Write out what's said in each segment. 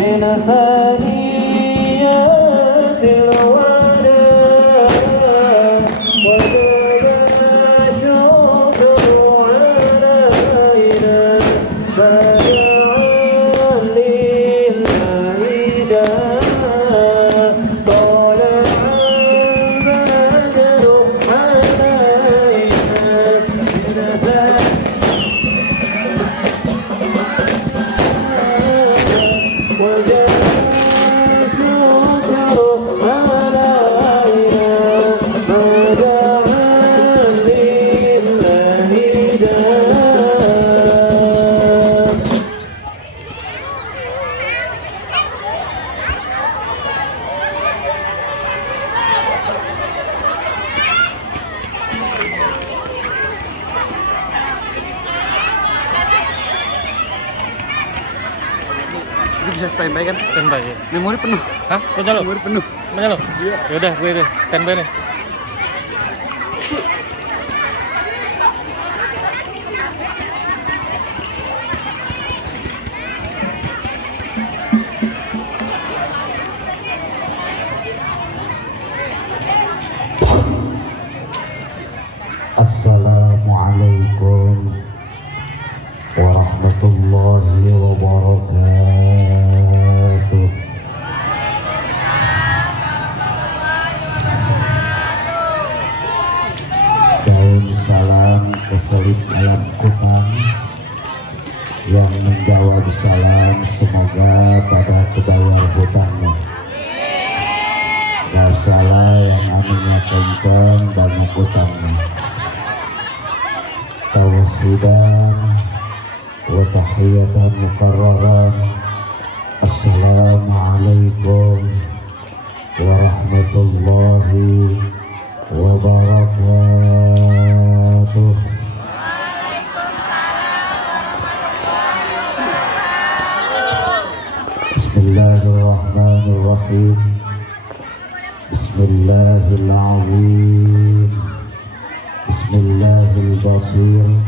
من ثنيات الوداع وجب الشكر علينا فدعا لله داع طلع البدر علينا من Ini bisa standby kan? standby ya. Memori penuh. Hah? Punya lo? Memori penuh. Punya lo? Iya. Ya udah, gue deh standby nih. Assalamualaikum warahmatullahi wabarakatuh. Daun salam keselip dalam kutang yang menjawab salam semoga pada kebayar hutangnya. Gak salah yang aminnya kencang banyak hutangnya. Tauhidan wa tahiyatan mukarraran. Assalamualaikum warahmatullahi wabarakatuh. Bismillahirrahmanirrahim. Bismillahirrahmanirrahim. Bismillahirrahmanirrahim.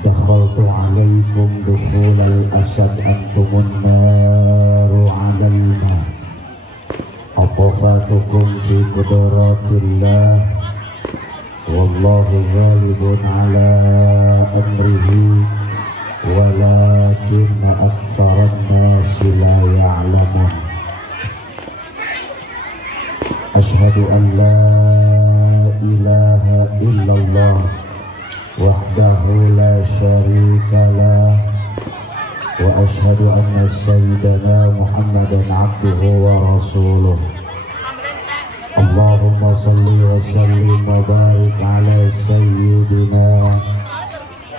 Dakhaltu alaikum dukhulal asad antumun naru alal ma atafatukum fi qudratillah wallahu ghalibun ala amrihi walakin aktsaran nasi la ya'lamun. Ashhadu an la ilaha illallah wahdahu la syarika lah wa ashhadu anna sayyidana Muhammadan abduhu wa rasuluh. Allahumma salli wa sallim wa barik ala sayyidina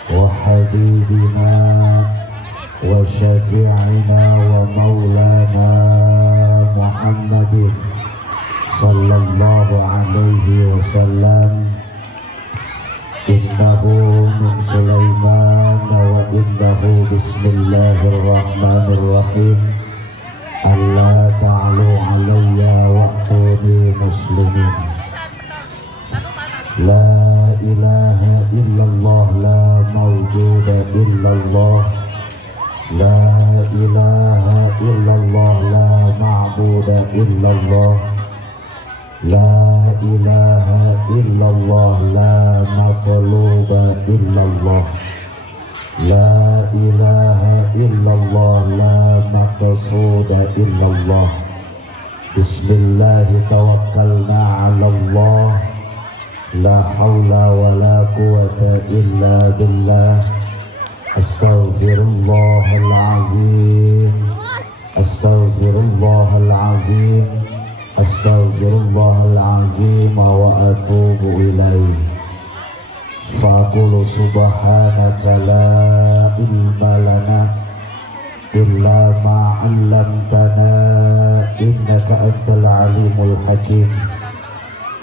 wa habibina wa syafi'ina wa maulana Muhammadin sallallahu alaihi wasallam. Innahu min Sulaiman wa innahu bismillahirrahmanirrahim. Alla ta'alu alayya wa'tuni muslimin. La ilaha illallah la mawjuda illallah. La ilaha illallah la ma'buda illallah. La ilaha illallah la matluba illallah. La ilaha illallah la maqsuda illallah. Bismillahi tawakkalna ala Allah. La hawla wa la quwata illa billah. Astaghfirullahal azim. Astaghfirullahal azim. Astaghfirullahaladzim wa atubu ilaih. Faqulu subhanaka la ilma lana illa ma 'allamtana innaka antal alimul hakim.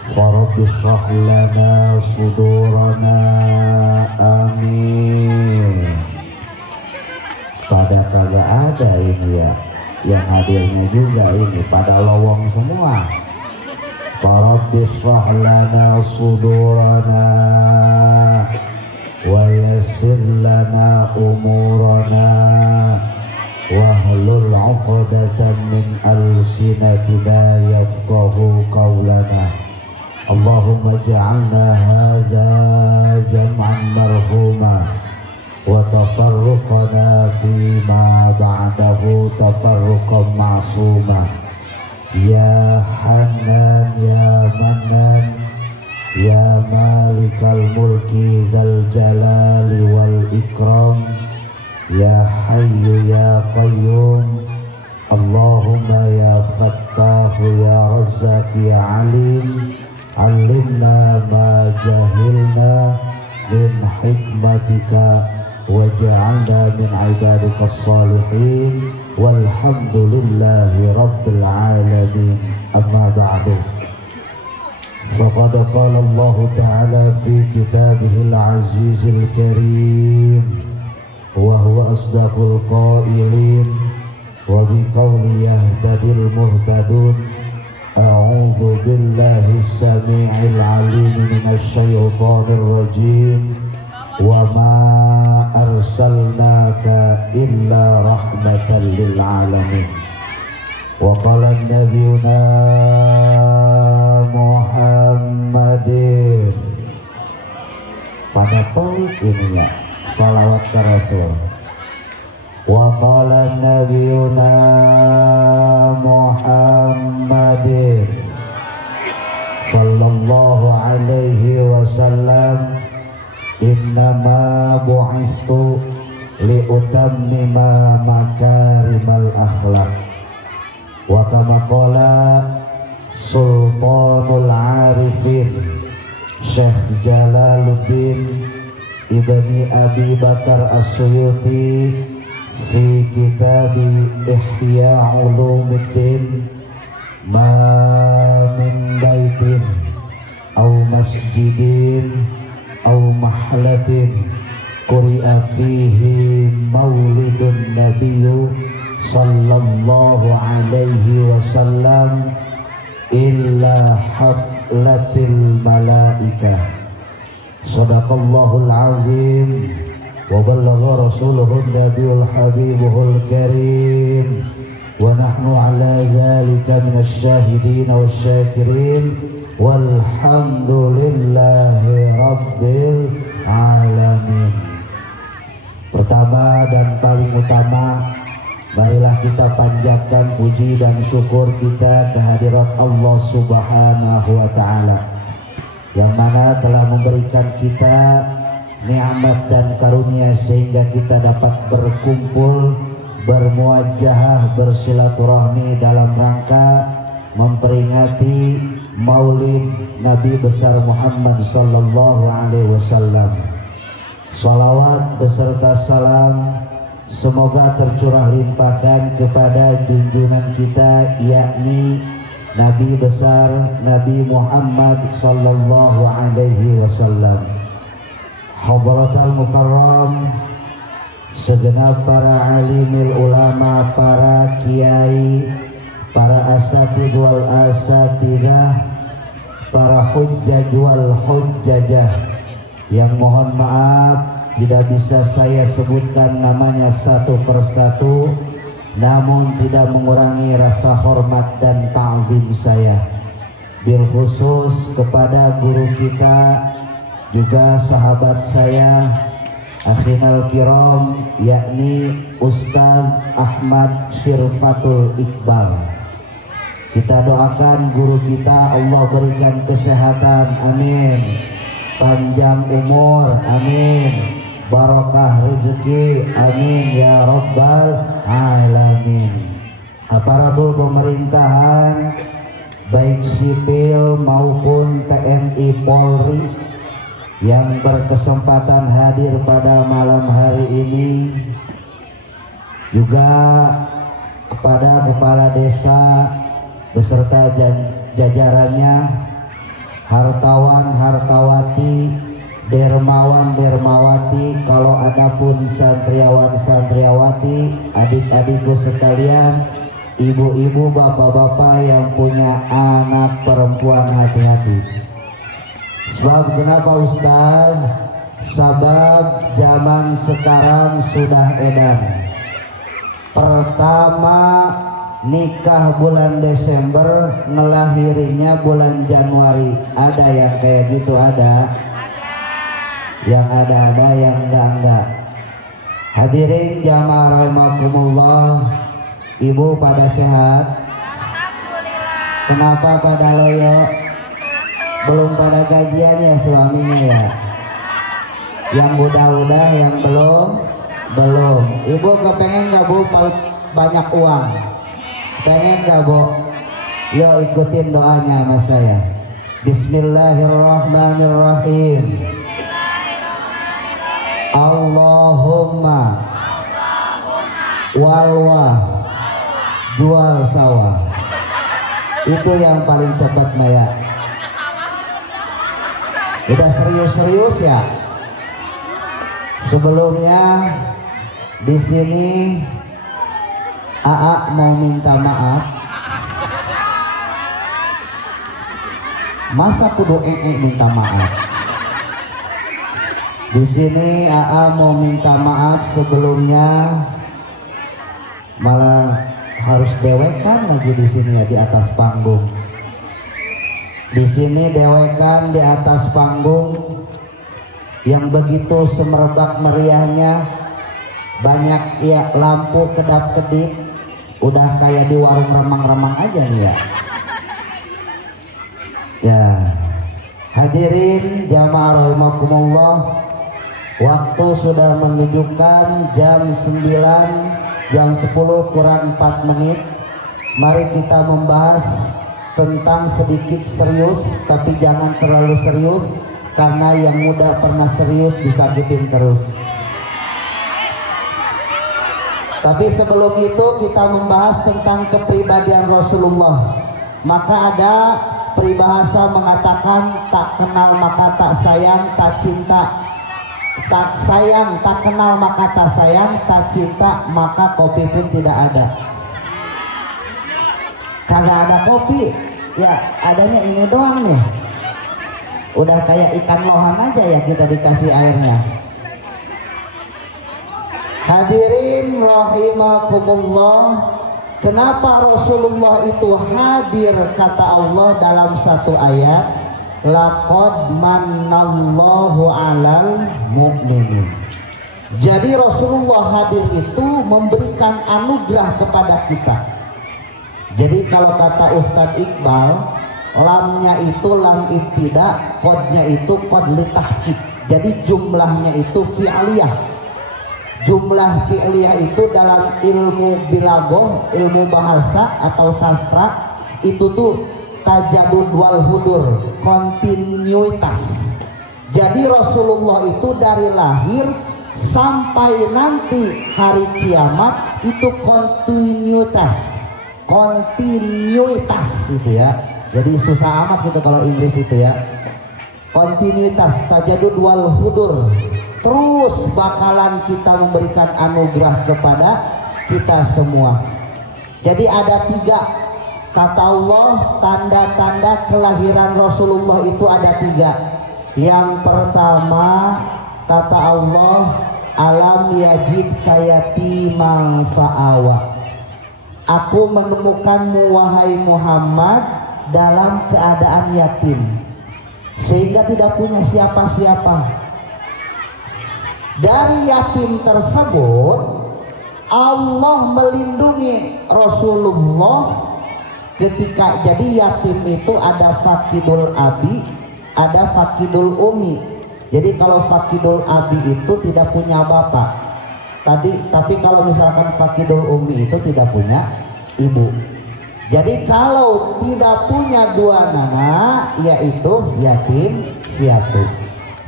Farabbi shrah lana sudurana. Amin. Pada kagak ada ini ya, yang hadirnya juga ini pada lowong semua. Rabbi shrah lana sudurana wa yassir lana umurana wahlul 'uqdatam min alsinatina yafqahu qawlana. Allahumma ij'alna hadza jam'an marhuma wa tafarruqana fima ba'dahu tafarruqan ma'suma. Ya Hanan ya Manan ya Malikal Mulki Dzal Jalali wal Ikram, ya Hayyu ya Qayyum. Allahumma ya Fattahu ya Razzaq ya Alim, alimna ma jahilna min hikmatika waj'alna min ibadika salihin walhamdulillahi rabbil alamin. Amma ba'du, faqad qala Allah ta'ala fi kitabihil azizil karim wa huwa asdaqul qailin wa bi qawli yahtadil muhtadun. A'udzu billahi as-sami'il 'alim minasy syaithanir rajim. Wa ma arsalnaka illa rahmatan lil alamin. Wa qala nabiyuna Muhammadin. Pada pelik ini ya, salawat ke Rasul. Wa qala nabiyuna Muhammadin sallallahu alaihi wasallam, innama bu'istu liutammima makarimal akhlaq. Wa kama qala Sultanul Arifin Syekh Jalaluddin Ibni Abi Bakar As-Suyuti fi kitabi Ihya Ulumuddin, ma min baitin aw masjidin aw mahlatin quri'a fihi maulidun nabiyyu sallallahu alaihi wasallam illa haflatil malaikah. Sadaqallahul azim wa ballagha rasuluhun nabiyul habibuhul karim wa nahnu ala dhalika minasy syahidin wasyakirin walhamdulillahi rabbil alamin. Pertama dan paling utama, marilah kita panjatkan puji dan syukur kita kehadirat Allah Subhanahu wa ta'ala, yang mana telah memberikan kita nikmat dan karunia sehingga kita dapat berkumpul, bermuajahah, bersilaturahmi dalam rangka memperingati Maulid Nabi besar Muhammad sallallahu alaihi wasallam. Salawat beserta salam semoga tercurah limpahkan kepada junjungan kita, yakni Nabi besar Nabi Muhammad sallallahu alaihi wasallam. Hadratal mukarram, segenap para alimil ulama, para kiai, para asatid wal asatidah, para hujjaj wal hujjajah, yang mohon maaf tidak bisa saya sebutkan namanya satu persatu, namun tidak mengurangi rasa hormat dan ta'zim saya, bil khusus kepada guru kita, juga sahabat saya, akhinal kiram, yakni Ustaz Ahmad Syirfatul Iqbal. Kita doakan guru kita Allah berikan kesehatan, amin, panjang umur, amin, barokah rezeki, amin ya rabbal alamin. Aparatur pemerintahan baik sipil maupun TNI Polri yang berkesempatan hadir pada malam hari ini, juga kepada kepala desa beserta jajarannya, hartawan hartawati, dermawan dermawati, kalau ada pun santriawan santriawati, adik-adikku sekalian, ibu-ibu bapak-bapak yang punya anak perempuan, hati-hati. Sebab kenapa Ustaz? Sebab zaman sekarang sudah edan. Pertama nikah bulan Desember, ngelahirinya bulan Januari. Ada yang kayak gitu? Ada. Yang ada, yang enggak. Hadirin jamaah rahimakumullah, ibu pada sehat? Alhamdulillah. Kenapa pada loyo? Belum pada gajian ya suaminya ya? Yang udah, yang belum. Ibu kepengen gak bu banyak uang? Pengen gak bu? Yuk ikutin doanya sama saya. Bismillahirrahmanirrahim. Allahumma walwah jual sawah. Itu yang paling cepat Maya. Udah serius ya. Sebelumnya di sini AA mau minta maaf. Masa kudu minta maaf? Di sini AA mau minta maaf sebelumnya, malah harus dewekan lagi di sini ya, di atas panggung. Di sini dewekan di atas panggung yang begitu semerbak meriahnya, banyak ya lampu kedap-kedip, udah kayak di warung remang-remang aja nih ya. Ya, hadirin jamaah rahimakumullah, waktu sudah menunjukkan jam 9, jam 10 kurang 4 menit. Mari kita membahas tentang sedikit serius, tapi jangan terlalu serius, karena yang muda pernah serius disakitin terus. Tapi sebelum itu kita membahas tentang kepribadian Rasulullah. Maka ada peribahasa mengatakan, tak kenal maka tak sayang, tak cinta tak sayang, tak kenal maka tak sayang, tak cinta maka kopi pun tidak ada. Kagak ada kopi, ya adanya ini doang nih. Udah kayak ikan lohan aja ya kita dikasih airnya. Hadirin rahimakumullah, kenapa Rasulullah itu hadir kata Allah dalam satu ayat, laqad mannallahu 'alal mu'minin. Jadi Rasulullah hadir itu memberikan anugerah kepada kita. Jadi kalau kata Ustadz Iqbal, lamnya itu lam ibtida, kodnya itu kod li tahqiq. Jadi jumlahnya itu fi'liyah. Jumlah fi'liyah itu dalam ilmu bilaghah, ilmu bahasa atau sastra, itu tuh tajadud wal hudur, kontinuitas. Jadi Rasulullah itu dari lahir sampai nanti hari kiamat itu kontinuitas itu ya. Jadi susah amat gitu kalau Inggris itu ya. Kontinuitas, tajadud wal hudur. Terus bakalan kita memberikan anugerah kepada kita semua. Jadi ada 3 kata Allah, tanda-tanda kelahiran Rasulullah itu ada 3. Yang pertama kata Allah, alam yajid kayatiman fa'awa. Aku menemukanmu wahai Muhammad dalam keadaan yatim, sehingga tidak punya siapa-siapa. Dari yatim tersebut Allah melindungi Rasulullah. Ketika jadi yatim itu ada fakidul abi, ada fakidul umi. Jadi kalau fakidul abi itu tidak punya bapak. Tapi kalau misalkan fakidul umi itu tidak punya ibu. Jadi kalau tidak punya 2 anak, yaitu yatim piatu.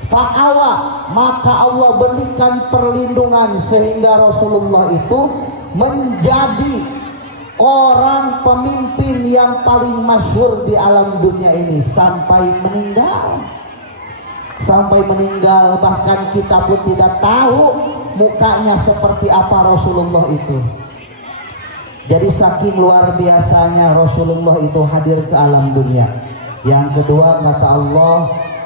Fa'awa, maka Allah berikan perlindungan sehingga Rasulullah itu menjadi orang pemimpin yang paling masyhur di alam dunia ini sampai meninggal. Sampai meninggal, bahkan kita pun tidak tahu mukanya seperti apa Rasulullah itu. Jadi saking luar biasanya Rasulullah itu hadir ke alam dunia. Yang kedua kata Allah,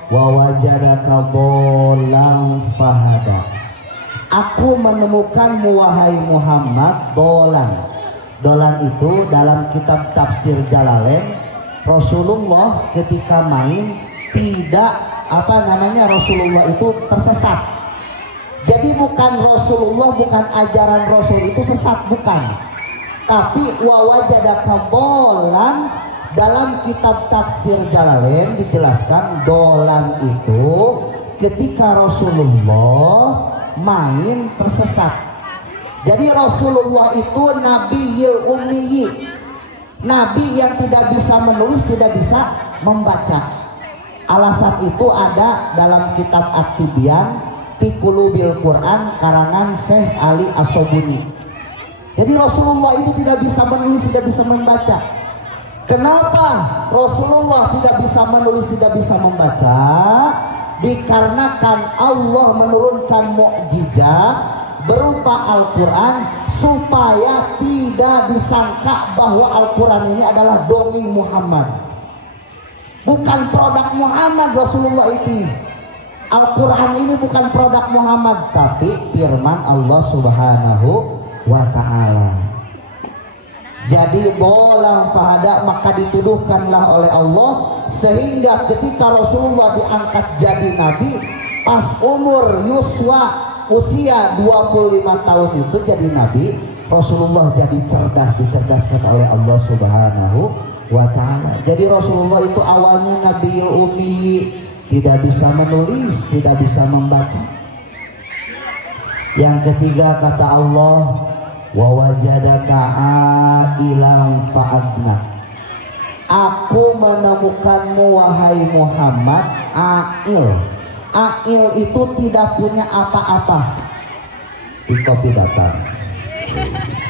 wa wajadaka dhallan fahada. aku menemukan wahai Muhammad dolan. Dolan itu dalam kitab tafsir Jalalain, Rasulullah ketika main tidak Rasulullah itu tersesat. Jadi bukan Rasulullah, bukan ajaran Rasul itu sesat, bukan. Tapi wawajadaka dolan, dalam kitab tafsir Jalalain dijelaskan dolan itu ketika Rasulullah main tersesat. Jadi Rasulullah itu nabiyil ummiyi, nabi yang tidak bisa menulis, tidak bisa membaca. Alasan itu ada dalam kitab At-Tibyan fi Qulubil Quran karangan Syekh Ali As-Sobuni. Jadi Rasulullah itu tidak bisa menulis, tidak bisa membaca. Kenapa Rasulullah tidak bisa menulis, tidak bisa membaca? Dikarenakan Allah menurunkan mukjizat berupa Al-Quran supaya tidak disangka bahwa Al-Quran ini adalah dongeng Muhammad. Bukan produk Muhammad Rasulullah itu. Al-Quran ini bukan produk Muhammad, tapi firman Allah Subhanahu wa ta'ala. Jadi dolang fahada, maka dituduhkanlah oleh Allah, sehingga ketika Rasulullah diangkat jadi nabi pas umur usia 25 tahun itu jadi nabi, Rasulullah jadi cerdas, dicerdaskan oleh Allah Subhanahu wa ta'ala. Jadi Rasulullah itu awalnya Nabiul Ummi, tidak bisa menulis, tidak bisa membaca. Yang ketiga kata Allah, wa wajadaka ailan fa'agna, aku menemukanmu wahai Muhammad ail. Ail itu tidak punya apa-apa. Di kopi datang.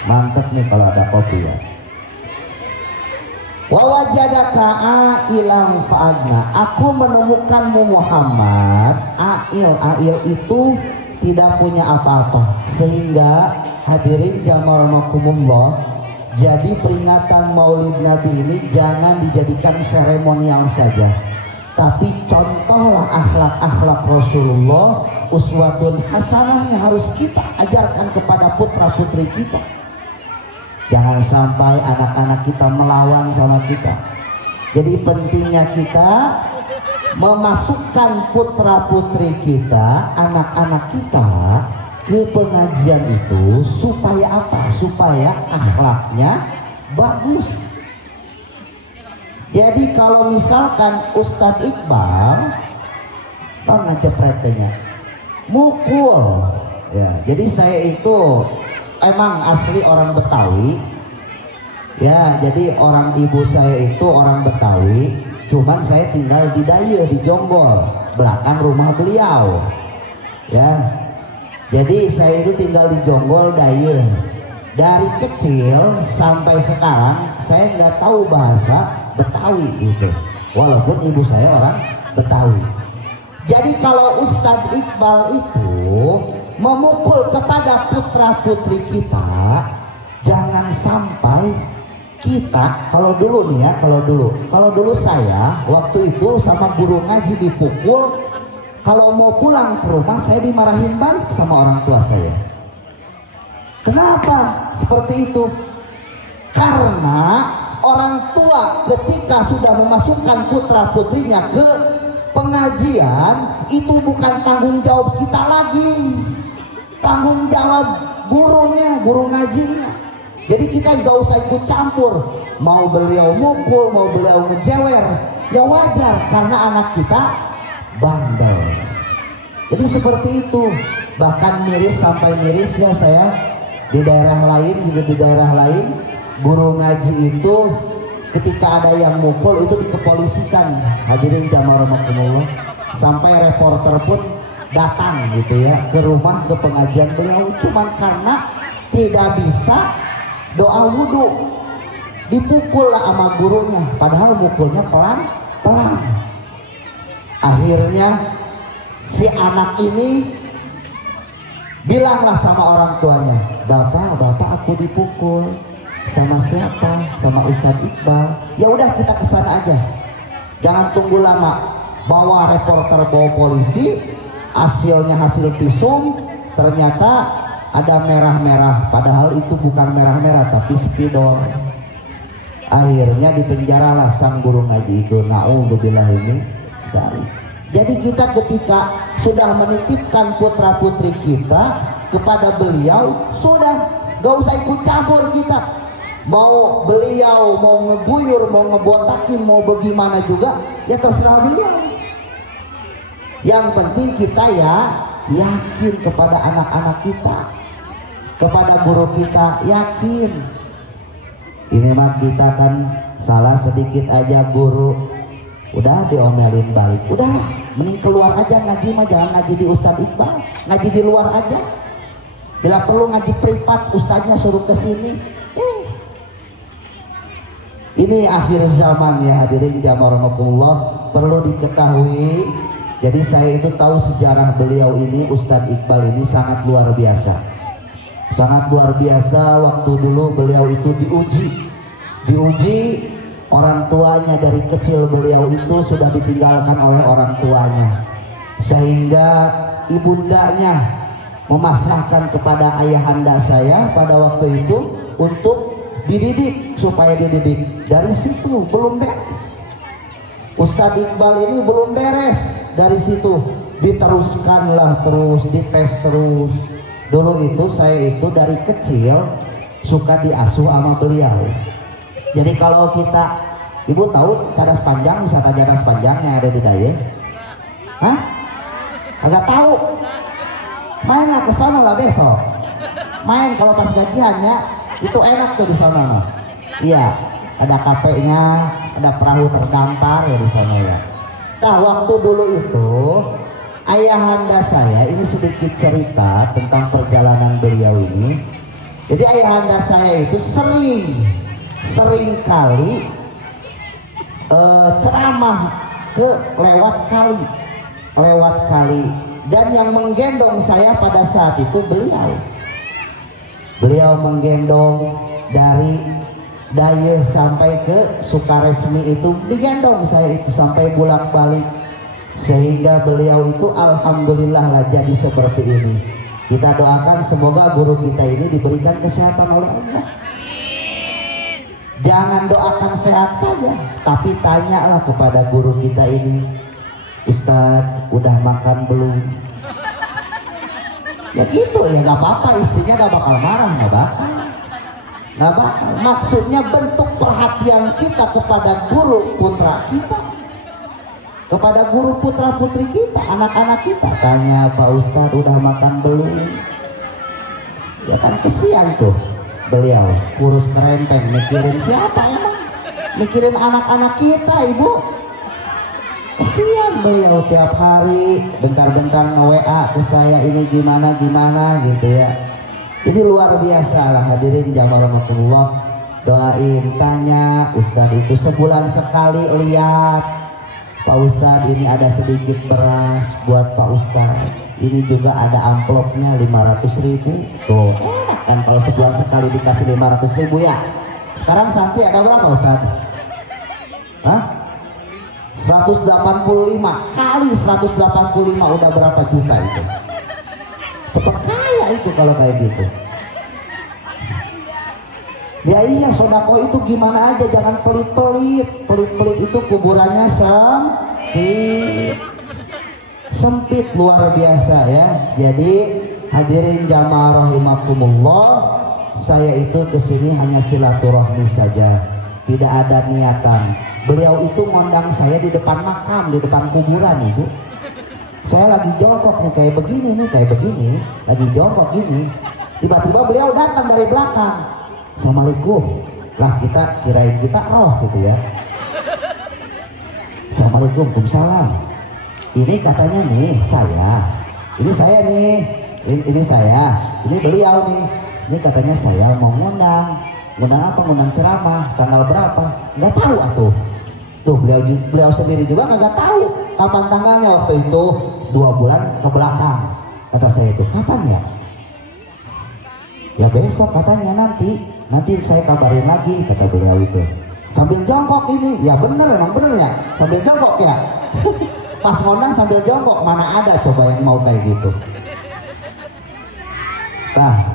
Mantep nih kalau ada kopi ya. Wa wajadaka ailan fa'agna, aku menemukanmu Muhammad ail. Ail itu tidak punya apa-apa. Sehingga hadirin jamaah rahimakumullah, jadi peringatan Maulid Nabi ini jangan dijadikan seremonial saja, tapi contohlah akhlak-akhlak Rasulullah, uswatun hasanah yang harus kita ajarkan kepada putra-putri kita. Jangan sampai anak-anak kita melawan sama kita. Jadi pentingnya kita memasukkan putra-putri kita, anak-anak kita ke pengajian itu supaya apa? Supaya akhlaknya bagus. Jadi kalau misalkan Ustadz Iqbal non cepretnya mukul ya. Jadi saya itu emang asli orang Betawi ya. Jadi orang ibu saya itu orang Betawi, cuman saya tinggal di Daye, di Jonggol, belakang rumah beliau ya. Jadi saya itu tinggal di Jonggol, Daye. Dari kecil sampai sekarang saya nggak tahu bahasa Betawi itu, walaupun ibu saya orang Betawi. Jadi kalau Ustadz Iqbal itu memukul kepada putra-putri kita, jangan sampai kita, kalau dulu nih ya, kalau dulu saya waktu itu sama guru ngaji dipukul, kalau mau pulang ke rumah saya dimarahin balik sama orang tua saya. Kenapa seperti itu? Karena orang tua ketika sudah memasukkan putra-putrinya ke pengajian, itu bukan tanggung jawab kita lagi, tanggung jawab gurunya, guru ngajinya. Jadi kita gak usah ikut campur. Mau beliau mukul, mau beliau ngejewer, ya wajar karena anak kita bandel. Jadi seperti itu. Bahkan miris sampai miris ya saya di daerah lain gitu, di daerah lain guru ngaji itu ketika ada yang mukul itu dikepolisikan. Hadirin jamaah rahimakumullah, sampai reporter pun datang gitu ya ke rumah, ke pengajian beliau, cuman karena tidak bisa doa wudhu dipukul lah sama gurunya, padahal mukulnya pelan-pelan. Akhirnya si anak ini bilanglah sama orang tuanya, bapak aku dipukul. Sama siapa? Sama Ustadz Iqbal. Ya udah kita kesana aja, jangan tunggu lama. Bawa reporter, bawa polisi, hasilnya hasil visum, ternyata ada merah-merah, padahal itu bukan merah-merah tapi spidol. Akhirnya dipenjaralah sang guru ngaji itu. Na'udzubillahi min dzalik. Jadi kita ketika sudah menitipkan putra putri kita kepada beliau, sudah gak usah ikut campur kita. Mau beliau mau ngeguyur, mau ngebotakin, mau bagaimana juga, ya terserah beliau. Yang penting kita ya yakin kepada anak-anak kita, kepada guru kita, yakin. Ini mah kita kan salah sedikit aja guru udah diomelin balik, udahlah mending keluar aja ngaji mah, jangan ngaji di Ustadz Iqbal, ngaji di luar aja. Bila perlu ngaji privat, ustadznya suruh ke sini. Ini akhir zaman ya hadirin jamaah rahimakumullah, perlu diketahui. Jadi saya itu tahu sejarah beliau ini, Ustadz Iqbal ini sangat luar biasa. Sangat luar biasa. Waktu dulu beliau itu diuji orang tuanya. Dari kecil beliau itu sudah ditinggalkan oleh orang tuanya, sehingga ibundanya memasrahkan kepada ayahanda saya pada waktu itu untuk dididik, supaya dididik. Dari situ belum beres, Ustadz Iqbal ini belum beres. Dari situ diteruskanlah terus, dites terus. Dulu itu saya itu dari kecil suka diasuh sama beliau. Jadi kalau kita, ibu tahu Cadas Panjang, wisata Cadas Panjang yang ada di Daye? Hah? Agak tahu? Mainlah ke sono lah besok. Main kalau pas gajiannya itu enak tuh di sono. No. Iya, ada kafenya, ada perahu terdampar ya di sono ya. Nah waktu dulu itu ayahanda saya, ini sedikit cerita tentang perjalanan beliau ini. Jadi ayahanda saya itu sering kali ceramah ke lewat kali, dan yang menggendong saya pada saat itu beliau menggendong dari Daye sampai ke Sukaresmi itu digendong saya itu sampai bolak-balik, sehingga beliau itu alhamdulillah lah jadi seperti ini. Kita doakan semoga guru kita ini diberikan kesehatan oleh Allah. Jangan doakan sehat saja, tapi tanyalah kepada guru kita ini, Ustadz udah makan belum? Ya gitu ya, gak apa-apa, istrinya gak bakal marah, gak bakal. Maksudnya bentuk perhatian kita kepada guru putra kita, kepada guru putra putri kita, anak-anak kita. Tanya, Pak Ustadz udah makan belum? Ya kan kesian tuh beliau kurus kerempeng, mikirin siapa emang? Mikirin anak-anak kita, ibu. Kesian beliau tiap hari bentar-bentar nge-WA ke saya, ini gimana gitu ya. Ini luar biasa lah hadirin jamaah rahimakumullah. Doain, tanya Ustadz itu sebulan sekali lihat, Pak Ustadz ini ada sedikit beras buat Pak Ustadz, ini juga ada amplopnya 500.000. Tuh enak kan kalau sebulan sekali dikasih 500.000 ya. Sekarang Santi ada berapa Ustadz? Hah? 185 kali 185 udah berapa juta itu? Cepet kaya itu kalau kayak gitu. Ya iya, sodako itu gimana aja, jangan pelit-pelit. Pelit-pelit itu kuburannya sempit luar biasa ya. Jadi hadirin jamaah rahimakumullah, saya itu kesini hanya silaturahmi saja, tidak ada niatan. Beliau itu ngundang saya di depan makam, di depan kuburan ibu. Saya lagi jongkok nih kayak begini, lagi jongkok gini. Tiba-tiba beliau datang dari belakang. Assalamualaikum. Lah kita kirain kita roh gitu ya. Assalamualaikum, waalaikumsalam. Ini katanya nih ini saya, ini beliau nih. Ini katanya saya mau ngundang apa? Ngundang ceramah tanggal berapa? Nggak tahu atuh. Tuh beliau sendiri juga nggak tahu kapan tanggalnya waktu itu. 2 bulan ke belakang kata saya itu. Kapan ya? Ya besok katanya, nanti saya kabarin lagi kata beliau itu. Sambil jongkok ini, ya emang bener ya, sambil jongkok ya. Pas ngondang sambil jongkok, mana ada coba yang mau kayak gitu.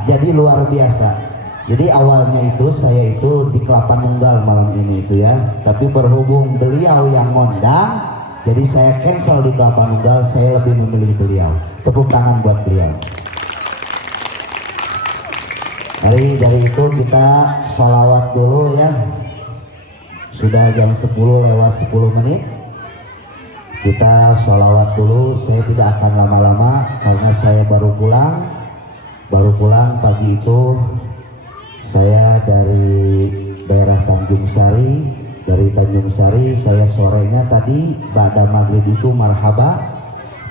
jadi luar biasa. Jadi awalnya itu saya itu di Kelapa Nunggal malam ini itu ya, tapi berhubung beliau yang ngondang, jadi saya cancel di Kelapa Nunggal. Saya lebih memilih beliau. Tepuk tangan buat beliau. Dari itu kita sholawat dulu ya. Sudah jam 10 lewat 10 menit. Kita sholawat dulu. Saya tidak akan lama-lama karena saya baru pulang pagi itu. Saya dari daerah Tanjung Sari. Dari Tanjung Sari saya sorenya tadi ba'da maghrib itu marhaba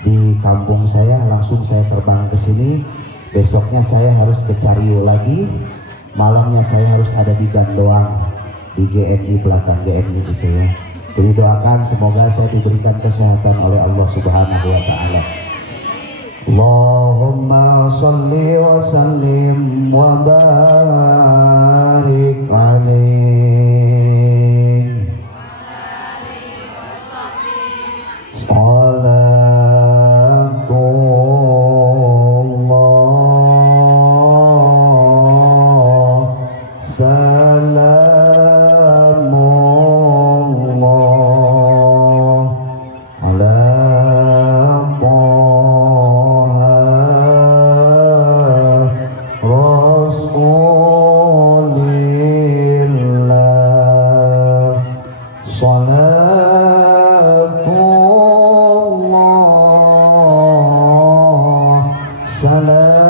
di kampung saya, langsung saya terbang ke sini. Besoknya saya harus ke Cariu lagi, malamnya saya harus ada di Gandoang, di GNI, belakang GNI itu ya. Jadi doakan semoga saya diberikan kesehatan oleh Allah Subhanahu wa taala. Allahumma salli wa sallim wa barik alaih. Salatullah salamullah ala Rasulillah. Salatullah salamullah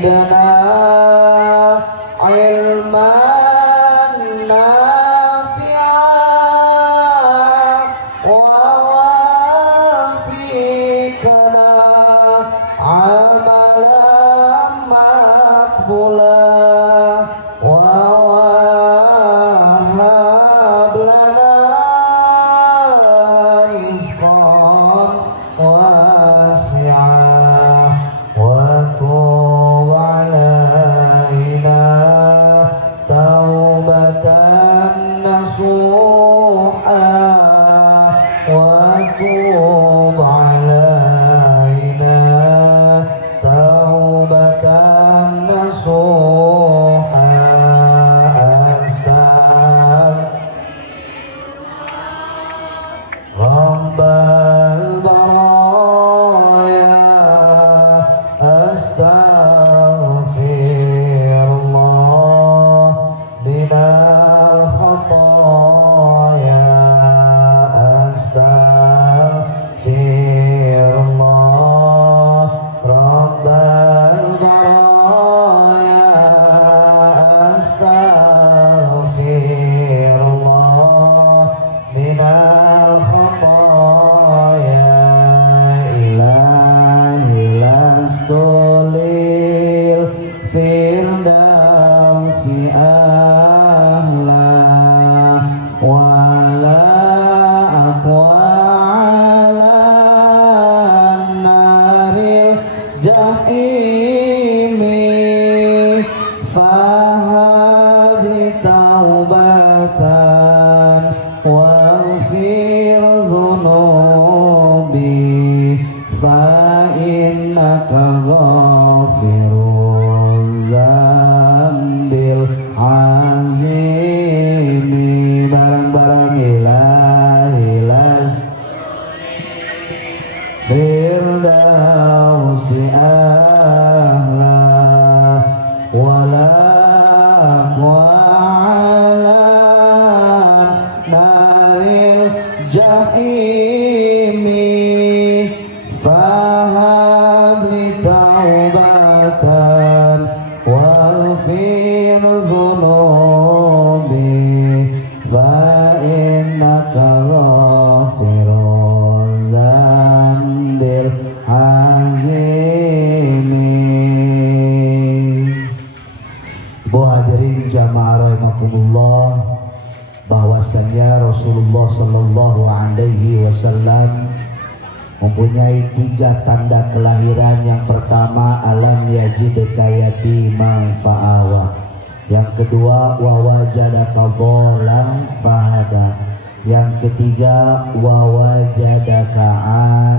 zidna ilman nafi'an wa wafiqna amalan maqbulan wa wahab lana rizqan wasi'an wa tub alaina taubatan nasuha wa tub alaina taubatan nasuha Rabbal baraya astaghfirullah minal khataya astaghfirullah Rabbal baraya astaghfirullah minal khataya ilahi lastulil firdausi ahla wala aqwa ala naril jahimi fahab li taubatan waghfir dhunubi fa innaka ghafirul dzambil azimi barang-barang ilahi las firdausi ahla wala aqwalan naril jahimi fahab li taubatan waghfir dhunubi fa innaka ghafirul dzambil azimi. Ibu hadirin jamaah rahimakumullah, bahwasanya Rasulullah Shallallahu Alaihi Wasallam mempunyai 3 tanda kelahiran. Yang pertama, alam yajidka yatiman fa'awa. Yang kedua, wa wajadaka dhalan fahada. Yang ketiga, wa wajadaka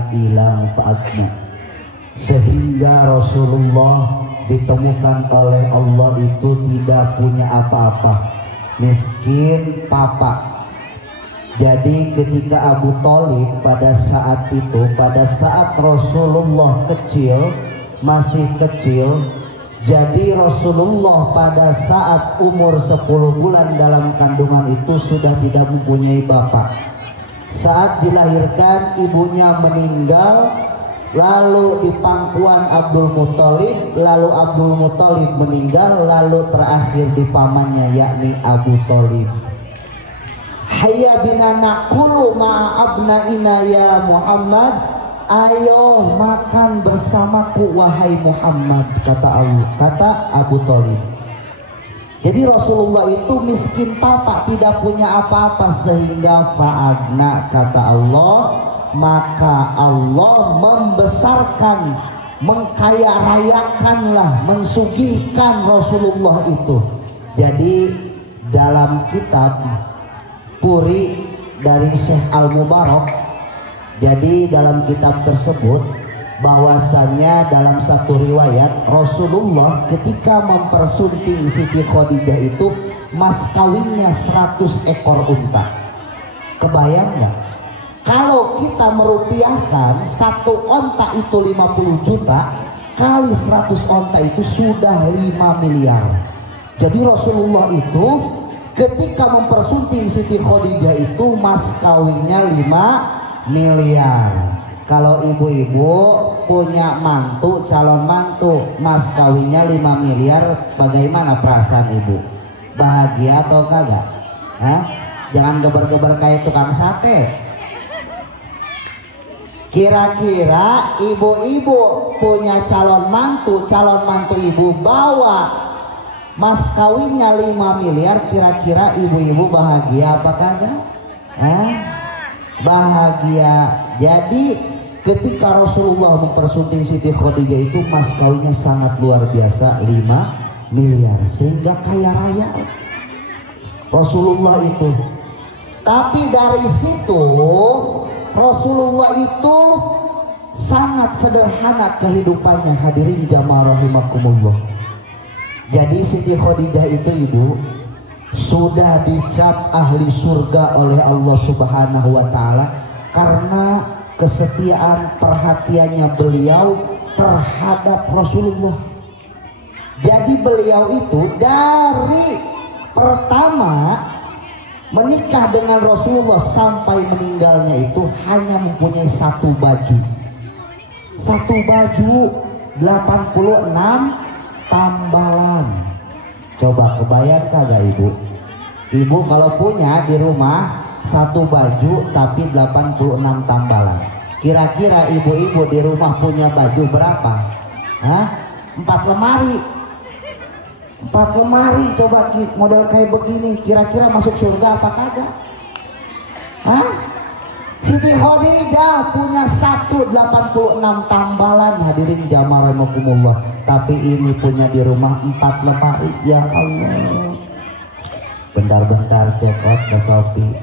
ailan fa'agna. Sehingga Rasulullah ditemukan oleh Allah itu tidak punya apa-apa, miskin papa. Jadi ketika Abu Thalib pada saat itu, pada saat Rasulullah kecil, masih kecil, jadi Rasulullah pada saat umur 10 bulan dalam kandungan itu sudah tidak mempunyai bapak. Saat dilahirkan ibunya meninggal, lalu di pangkuan Abdul Muthalib, lalu Abdul Muthalib meninggal, lalu terakhir di pamannya yakni Abu Thalib. Hayya bina nakulu ma'abnaina ya Muhammad, ayo makan bersamaku wahai Muhammad, kata Abu Thalib. Jadi Rasulullah itu miskin papa, tidak punya apa-apa, sehingga fa'agna, kata Allah, maka Allah membesarkan, mengkaya rayakanlah, mensugihkan Rasulullah itu. Jadi dalam kitab Puri dari Syekh Al-Mubarak, jadi dalam kitab tersebut bahwasanya dalam satu riwayat Rasulullah ketika mempersunting Siti Khadijah itu mas kawinnya 100 ekor unta. Kebayang nggak? Kalau kita merupiahkan satu onta itu 50 juta kali 100 onta itu sudah 5 miliar. Jadi Rasulullah itu ketika mempersunting Siti Khadijah itu mas kawinnya 5 miliar. Kalau ibu-ibu punya mantu, calon mantu, mas kawinnya 5 miliar, bagaimana perasaan ibu? Bahagia atau kagak? Hah? Jangan geber-geber kayak tukang sate. Kira-kira ibu-ibu punya calon mantu ibu bawa mas kawinnya 5 miliar, kira-kira ibu-ibu bahagia apa kagak? Bahagia. Jadi ketika Rasulullah mempersunting Siti Khadijah itu mas kawinnya sangat luar biasa, 5 miliar, sehingga kaya raya Rasulullah itu. Tapi dari situ Rasulullah itu sangat sederhana kehidupannya, hadirin jamaah rahimakumullah. Jadi Siti Khadijah itu ibu sudah dicap ahli surga oleh Allah Subhanahu wa taala karena kesetiaan perhatiannya beliau terhadap Rasulullah. Jadi beliau itu dari pertama menikah dengan Rasulullah sampai meninggalnya itu hanya mempunyai satu baju 86 tambalan. Coba kebayang kagak ibu? Ibu kalau punya di rumah satu baju tapi 86 tambalan, kira-kira ibu-ibu di rumah punya baju berapa? 4 lemari. 4 lemari, coba model kayak begini, kira-kira masuk surga apa kagak? Siti Khadijah punya 186 tambalan, hadirin jamaah rahimakumullah. Tapi ini punya di rumah 4 lemari. Ya Allah. Bentar-bentar check out ke Shopee,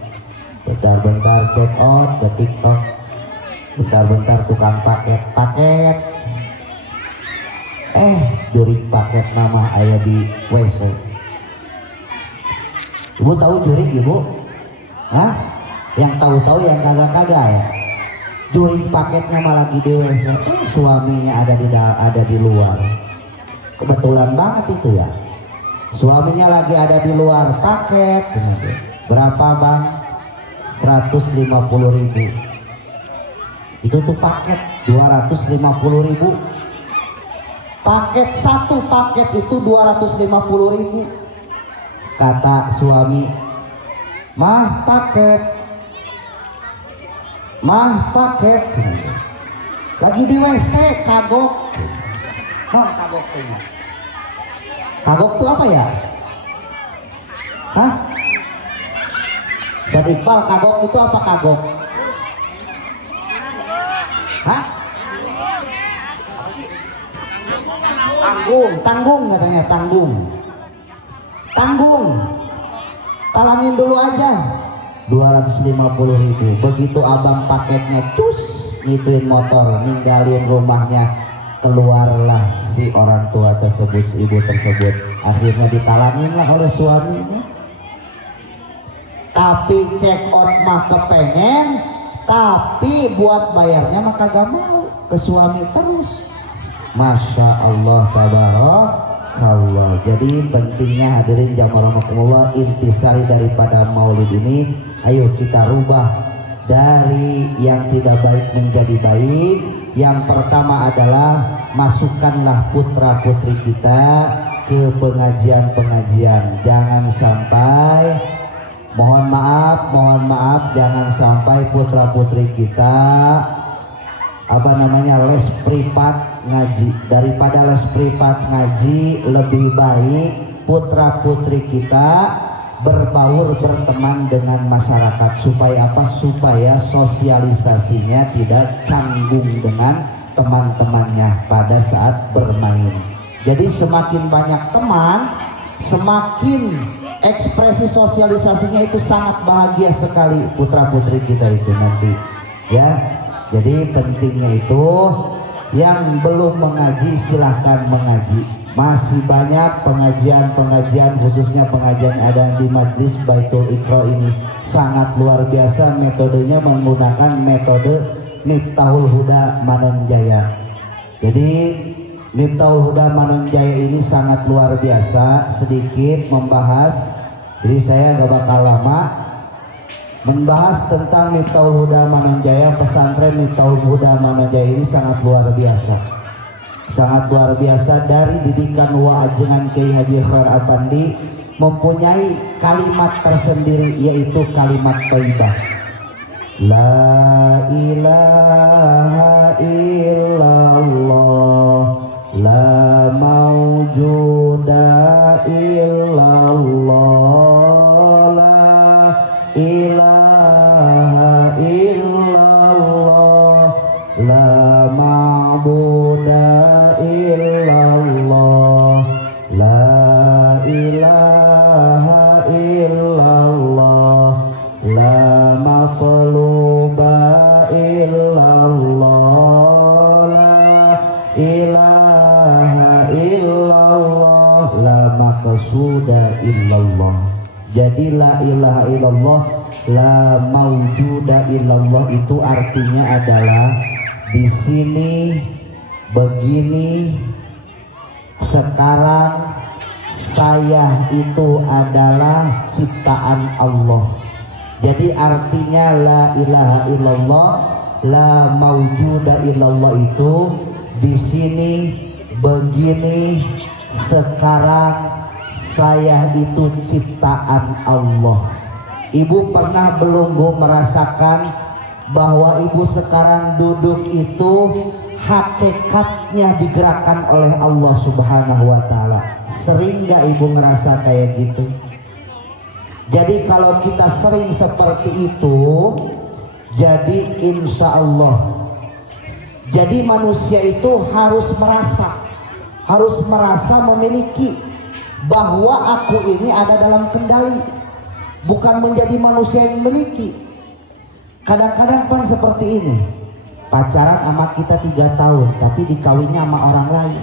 bentar-bentar check out ke TikTok, bentar-bentar tukang paket jurik paket nama ayah di WC. Ibu tahu jurik ibu? Yang tahu-tahu yang kagak-kagak ya. Jurik paketnya malah lagi di WC. Suaminya ada di luar. Kebetulan banget itu ya. Suaminya lagi ada di luar paket. Berapa bang? 150.000. Itu tuh paket 250.000. Paket satu paket itu 250.000. Kata suami, mah paket. Lagi di WC kagok. Non kagok tuh. Kagok tuh apa ya? Ustaz Iqbal, kagok itu apa kagok? Tanggung katanya, tanggung. Talangin dulu aja 250.000. Begitu abang paketnya cus ngituin motor, ninggalin rumahnya, keluarlah si orang tua tersebut, si ibu tersebut. Akhirnya ditalangin lah oleh suaminya. Tapi check out mah kepengen, tapi buat bayarnya mah kagak mau, ke suami terus. Masya Allah tabarakallah. Jadi pentingnya hadirin jamaah rahimakumullah, intisari daripada maulid ini, ayo kita rubah dari yang tidak baik menjadi baik. Yang pertama adalah masukkanlah putra putri kita ke pengajian-pengajian. Jangan sampai, mohon maaf, jangan sampai putra putri kita les privat ngaji. Daripada les privat ngaji, lebih baik putra putri kita berbaur, berteman dengan masyarakat. Supaya apa? Supaya sosialisasinya tidak canggung dengan teman-temannya pada saat bermain. Jadi semakin banyak teman, semakin ekspresi sosialisasinya itu sangat bahagia sekali putra putri kita itu nanti ya. Jadi pentingnya itu, yang belum mengaji silahkan mengaji. Masih banyak pengajian-pengajian, khususnya pengajian ada di Majlis Baitul Iqra ini sangat luar biasa. Metodenya menggunakan metode Miftahul Huda Manonjaya. Jadi Miftahul Huda Manonjaya ini sangat luar biasa. Sedikit membahas, jadi saya gak bakal lama. Membahas tentang Miftahul Huda Manonjaya. Pesantren Miftahul Huda Manonjaya ini sangat luar biasa. Sangat luar biasa. Dari didikan wa ajengan Kiai Haji Khair Apandi mempunyai kalimat tersendiri, yaitu kalimat thayyibah. La ilaha illallah, la maujuda illallah, la ilaha illallah, la ma'buda illallah, la ilaha illallah, la maqluba illallah, la ilaha illallah, la maqsuda illallah. Jadi la ilaha illallah, la maujuda illallah itu artinya adalah di sini, begini, sekarang, saya itu adalah ciptaan Allah. Jadi artinya la ilaha illallah, la maujuda illallah itu di sini, begini, sekarang, saya itu ciptaan Allah. Ibu pernah belum Bu merasakan bahwa ibu sekarang duduk itu hakikatnya digerakkan oleh Allah Subhanahu wa Ta'ala? Sering gak ibu ngerasa kayak gitu? Jadi kalau kita sering seperti itu, jadi insya Allah, jadi manusia itu harus merasa memiliki bahwa aku ini ada dalam kendali, bukan menjadi manusia yang memiliki. Kadang-kadang pan seperti ini, pacaran sama kita 3 tahun tapi dikawinnya sama orang lain,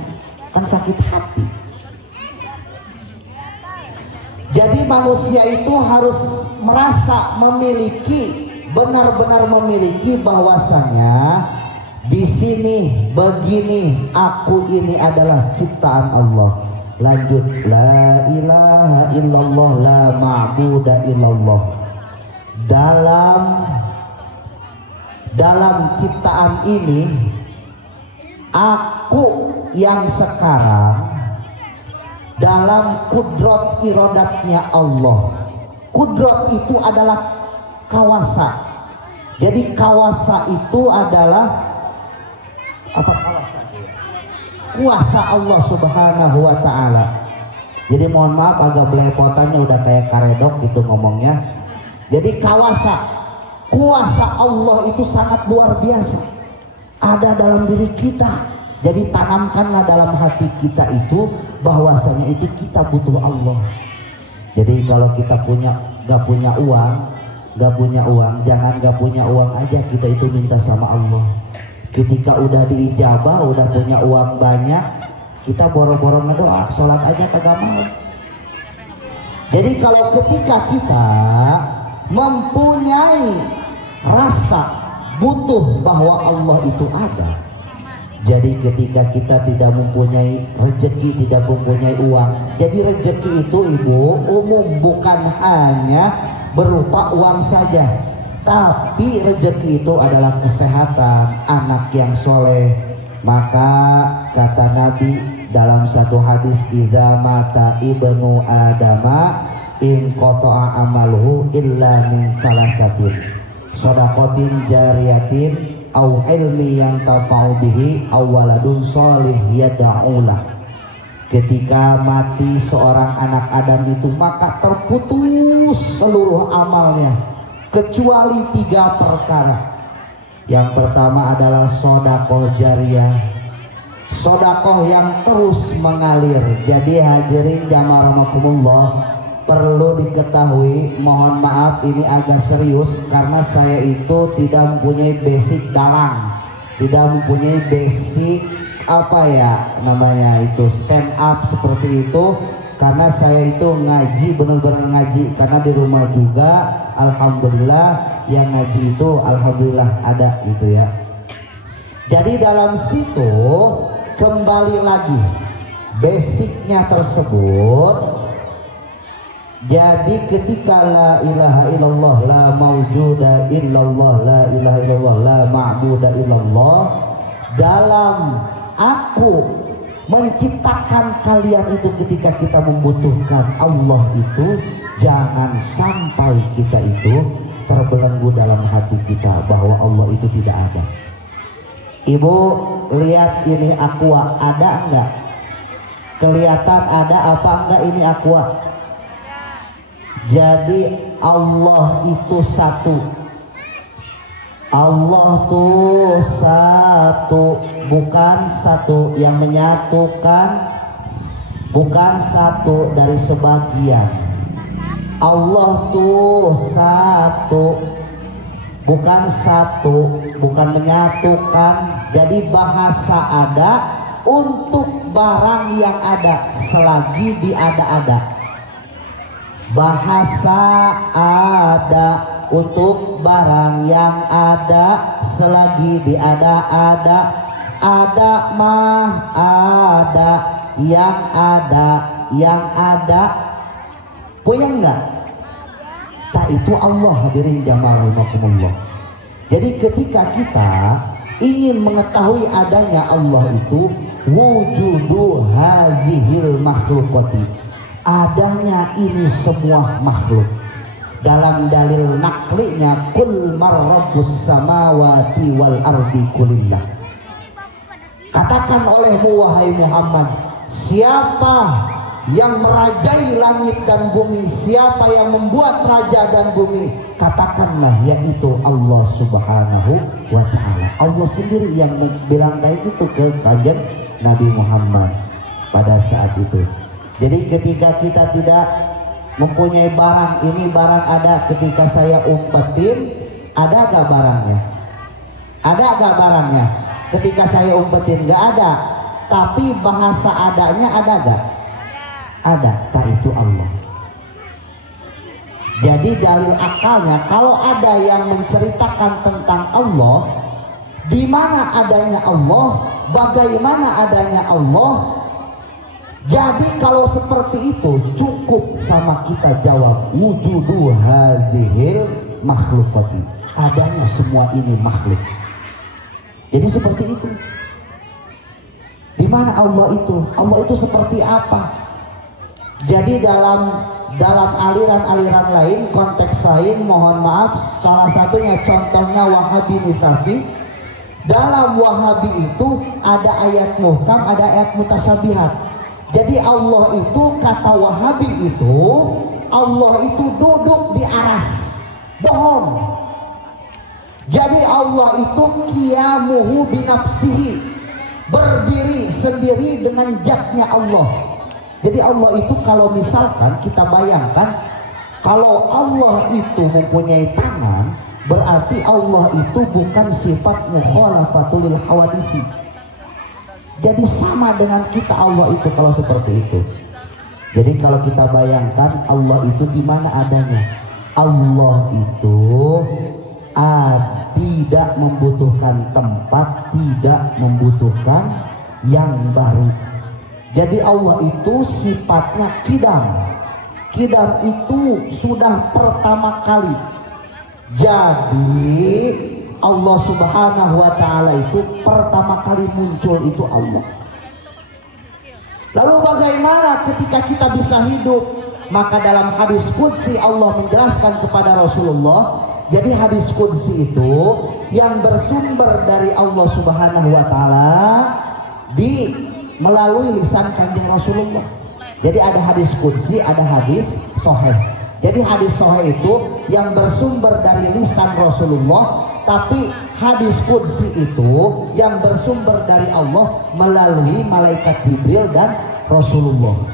kan sakit hati. Jadi manusia itu harus merasa memiliki, benar-benar memiliki bahwasanya di sini begini, aku ini adalah ciptaan Allah. Lanjut, la ilaha illallah, la ma'buda illallah. Dalam ciptaan ini, aku yang sekarang dalam kudrat irodatnya Allah. Kudrat itu adalah kawasa. Jadi kawasa itu adalah apa kawasa? Kuasa Allah Subhanahu wa Ta'ala. Jadi mohon maaf agak belepotannya, udah kayak karedok gitu ngomongnya. Jadi kuasa Allah itu sangat luar biasa, ada dalam diri kita. Jadi tanamkanlah dalam hati kita itu bahwasanya itu kita butuh Allah. Jadi kalau kita gak punya uang, jangan gak punya uang aja kita itu minta sama Allah. Ketika udah diijabah, udah punya uang banyak, kita boro-boro ngedoa, sholat aja kagak mau. Jadi kalau ketika kita mempunyai rasa butuh bahwa Allah itu ada, jadi ketika kita tidak mempunyai rezeki, tidak mempunyai uang, jadi rezeki itu ibu umum, bukan hanya berupa uang saja, tapi rezeki itu adalah kesehatan, anak yang soleh. Maka kata Nabi dalam satu hadis, idza mata ibnu adama in qata'a amaluhu illa min salasatin, shadaqatin jariyatin au ilmi yang tafa'u bihi au waladun sholih yad'ulah. Ketika mati seorang anak Adam itu, maka terputus seluruh amalnya kecuali 3 perkara. Yang pertama adalah sodakoh jariyah, sodakoh yang terus mengalir. Jadi hadirin jamaah rahimakumullah, perlu diketahui, mohon maaf ini agak serius karena saya itu tidak mempunyai basic dalang, tidak mempunyai basic apa ya namanya itu stand up seperti itu, karena saya itu ngaji, benar-benar ngaji, karena di rumah juga alhamdulillah yang ngaji itu alhamdulillah ada gitu ya. Jadi dalam situ kembali lagi basicnya tersebut, Jadi ketika la ilaha illallah, la maujuda illallah, la ilaha illallah, la ma'buda illallah, dalam aku menciptakan kalian itu ketika kita membutuhkan Allah itu, jangan sampai kita itu terbelenggu dalam hati kita bahwa Allah itu tidak ada. Ibu lihat ini aqua, ada enggak? Kelihatan ada apa enggak ini aqua? Jadi Allah itu satu. Allah tuh satu, bukan satu yang menyatukan, bukan satu dari sebagian. Allah tuh satu, bukan satu, bukan menyatukan. Jadi bahasa ada untuk barang yang ada selagi diada-ada. Bahasa ada untuk barang yang ada selagi diada-ada. Ada mah ada, yang ada, yang ada. Puyeng enggak? Tak itu Allah, hadirin jamaah rahimakumullah. Jadi ketika kita ingin mengetahui adanya Allah itu, wujudu hadhil makhluqati, adanya ini semua makhluk. Dalam dalil naklinya, kul marrabbus samawati wal ardi kulillah. Katakan olehmu wahai Muhammad, siapa yang merajai langit dan bumi, siapa yang membuat raja dan bumi? Katakanlah yaitu Allah subhanahu wa ta'ala. Allah sendiri yang bilang kayak gitu ke kanjeng Nabi Muhammad pada saat itu. Jadi ketika kita tidak mempunyai barang, ini barang ada, ketika saya umpetin, ada gak barangnya? Ada gak barangnya? Ketika saya umpetin gak ada, tapi bahasa adanya ada gak? Ada, tak itu Allah. Jadi dalil akalnya, kalau ada yang menceritakan tentang Allah, di mana adanya Allah, bagaimana adanya Allah. Jadi kalau seperti itu cukup sama kita jawab wujudu hadhil makhluqati, adanya semua ini makhluk. Jadi seperti itu. Di mana Allah itu? Allah itu seperti apa? Jadi dalam aliran-aliran lain, konteks lain, mohon maaf, salah satunya contohnya Wahabinisasi. Dalam Wahabi itu ada ayat muhkam, ada ayat mutasyabihat. Jadi Allah itu, kata Wahabi itu, Allah itu duduk di aras. Bohong. Jadi Allah itu qiyamuhu binafsihi, berdiri sendiri dengan zatnya Allah. Jadi Allah itu, kalau misalkan kita bayangkan, kalau Allah itu mempunyai tangan, berarti Allah itu bukan sifat mukhalafatul lil hawadisi. Jadi sama dengan kita Allah itu kalau seperti itu. Jadi kalau kita bayangkan Allah itu di mana adanya? Allah itu tidak membutuhkan tempat, tidak membutuhkan yang baru. Jadi Allah itu sifatnya qidam. Qidam itu sudah pertama kali. Jadi Allah subhanahu wa ta'ala itu pertama kali muncul itu Allah. Lalu bagaimana ketika kita bisa hidup? Maka dalam hadis qudsi Allah menjelaskan kepada Rasulullah. Jadi hadis qudsi itu yang bersumber dari Allah subhanahu wa ta'ala melalui lisan kanjeng Rasulullah. Jadi ada hadis qudsi, ada hadis sahih. Jadi hadis sahih itu yang bersumber dari lisan Rasulullah, tapi hadis qudsi itu yang bersumber dari Allah melalui malaikat Jibril dan Rasulullah.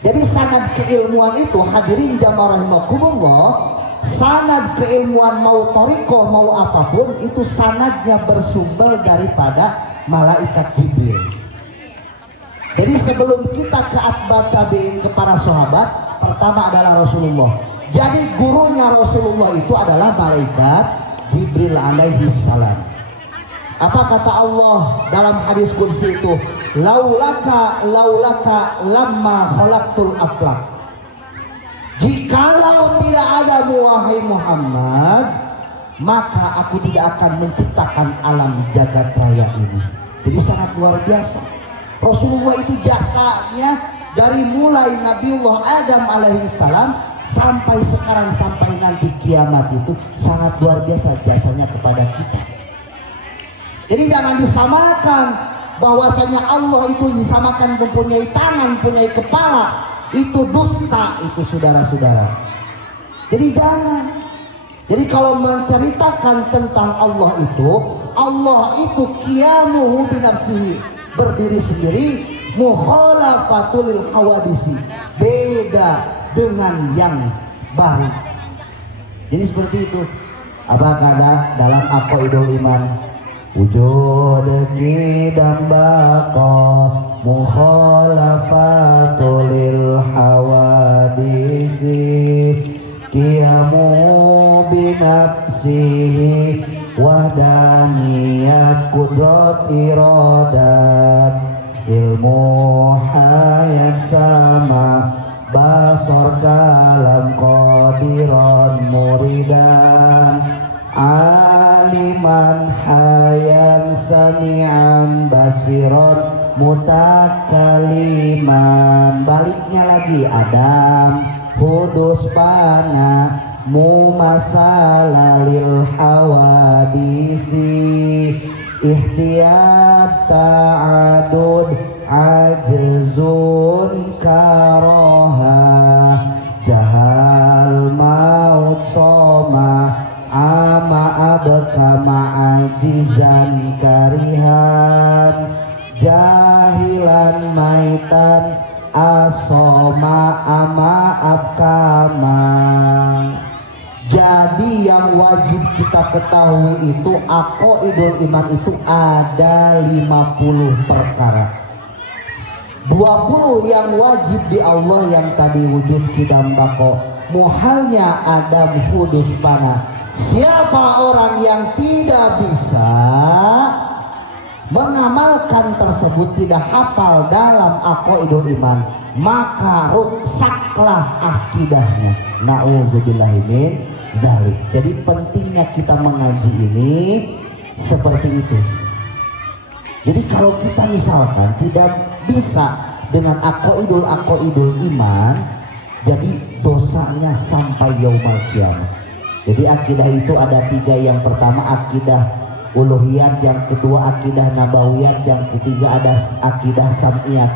Jadi sanad keilmuan itu, hadirin jamaah rahimakumullah, sanad keilmuan mau thariqah mau apapun itu sanadnya bersumber daripada malaikat Jibril. Jadi sebelum kita ke atba' tabi'in, ke para sahabat, pertama adalah Rasulullah. Jadi gurunya Rasulullah itu adalah malaikat Jibril alaihi salam. Apa kata Allah dalam hadis qudsi itu? Laulaka lamma khalaqtul aflaq. Jikalau tidak ada wahai Muhammad, maka aku tidak akan menciptakan alam jagat raya ini. Jadi sangat luar biasa. Rasulullah itu jasanya dari mulai Nabiullah Adam alaihissalam sampai sekarang, sampai nanti kiamat, itu sangat luar biasa jasanya kepada kita. Jadi jangan disamakan bahwasanya Allah itu disamakan mempunyai tangan, mempunyai kepala. Itu dusta itu saudara-saudara. Jadi jangan. Jadi kalau menceritakan tentang Allah itu qiyamuhu binafsihi, berdiri sendiri, mukhalafatul lil hawadisi, beda dengan yang baru. Jadi seperti itu. Apa kata dalam aqaidul iman, wujud qidam baqa mukhalafatul lil hawadisi qiyamu binafsihi wahdaniyat kudrat iradat ilmu hayat sama basor kalam qadiran muridan aliman hayan sami'an basiron mutakaliman. Baliknya lagi Adam hudus pana mumasala lil hawadisi ihtiyat ta'adud ajzun karoha jahal maut soma ama abka ma'ajizan karihan jahilan maitan asoma ama abkama. Jadi yang wajib kita ketahui itu aqaidul iman itu ada 50 perkara. 20 yang wajib di Allah yang tadi wujud qidam baqo, muhalnya adam hudus pana. Siapa orang yang tidak bisa mengamalkan tersebut, tidak hafal dalam aqaidul iman, maka rusaklah akidahnya. Nauzubillahi min dzalik. Jadi pentingnya kita mengaji ini seperti itu. Jadi kalau kita misalkan tidak bisa dengan aqaidul iman, jadi dosanya sampai yaumul kiamat. Jadi akidah itu ada 3. Yang pertama akidah uluhiyat, yang kedua akidah nabawiyat, yang ketiga ada akidah sam'iyat.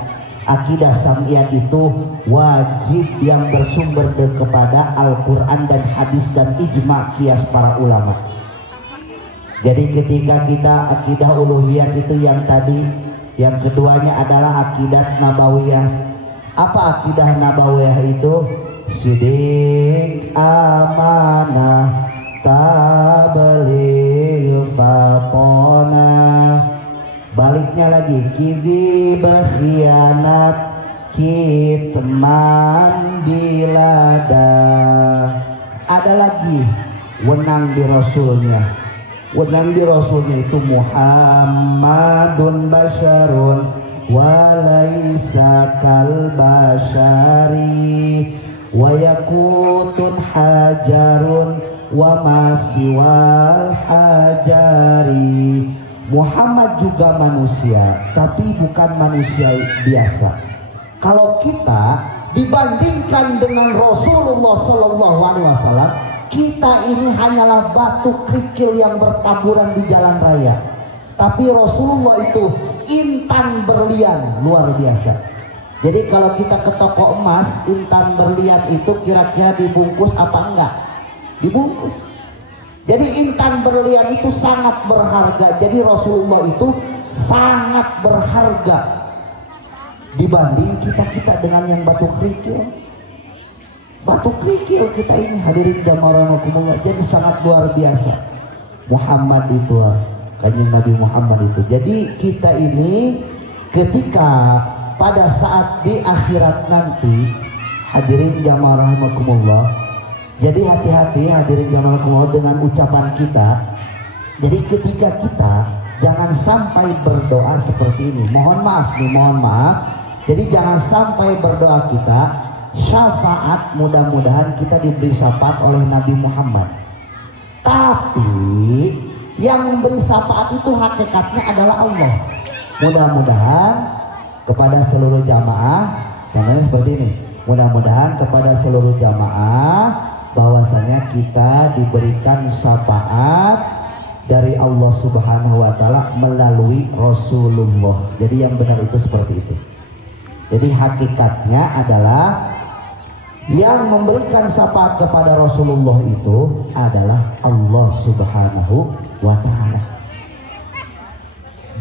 Akidah sam'iyat itu wajib yang bersumber kepada Al-Quran dan hadis dan ijma' qiyas para ulama. Jadi ketika kita akidah uluhiyat itu yang tadi, yang keduanya adalah akidah nabawiyah. Apa akidah nabawiyah itu? Sidik, amanah, tabligh, fatona. Baliknya lagi kidhib, khianat, kitman, bilada. Ada lagi wenang di rasulnya. Wenang di rasulnya itu Muhammadun basyarun walaysa kal basyari wa yakutun hajarun wa masiwal hajari. Muhammad juga manusia, tapi bukan manusia biasa. Kalau kita dibandingkan dengan Rasulullah SAW, kita ini hanyalah batu kerikil yang bertaburan di jalan raya. Tapi Rasulullah itu intan berlian, luar biasa. Jadi kalau kita ke toko emas, intan berlian itu kira-kira dibungkus apa enggak? Dibungkus. Jadi intan berlian itu sangat berharga. Jadi Rasulullah itu sangat berharga dibanding kita dengan yang batu kerikil. Batu kerikil kita ini, hadirin jamarakumullah. Jadi sangat luar biasa Muhammad itu, Kanjeng Nabi Muhammad itu. Jadi kita ini ketika pada saat di akhirat nanti, hadirin jamarakumullah, jadi hati-hati hadirin jamarakumullah dengan ucapan kita. Jadi ketika kita jangan sampai berdoa seperti ini. Mohon maaf nih, mohon maaf. Jadi jangan sampai berdoa kita syafaat, mudah-mudahan kita diberi syafaat oleh Nabi Muhammad. Tapi yang memberi syafaat itu hakikatnya adalah Allah. Mudah-mudahan kepada seluruh jamaah, contohnya seperti ini, mudah-mudahan kepada seluruh jamaah bahwasanya kita diberikan syafaat dari Allah Subhanahu wa taala melalui Rasulullah. Jadi yang benar itu seperti itu. Jadi hakikatnya adalah yang memberikan syafaat kepada Rasulullah itu adalah Allah Subhanahu wa taala.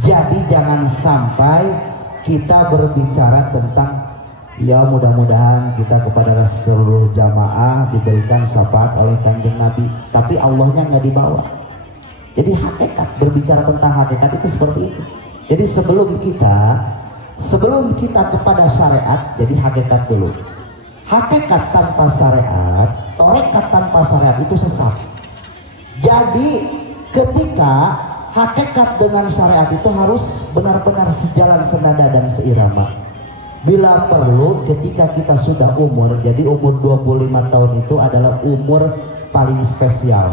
Jadi jangan sampai kita berbicara tentang ya mudah-mudahan kita kepada seluruh jamaah diberikan syafaat oleh Kanjeng Nabi, tapi Allahnya nggak dibawa. Jadi hakikat, berbicara tentang hakikat itu seperti itu. Jadi sebelum kita kepada syariat, jadi hakikat dulu. Hakikat tanpa syariat, torekat tanpa syariat itu sesat. Jadi ketika hakikat dengan syariat itu harus benar-benar sejalan, senada dan seirama. Bila perlu ketika kita sudah umur, jadi umur 25 tahun itu adalah umur paling spesial.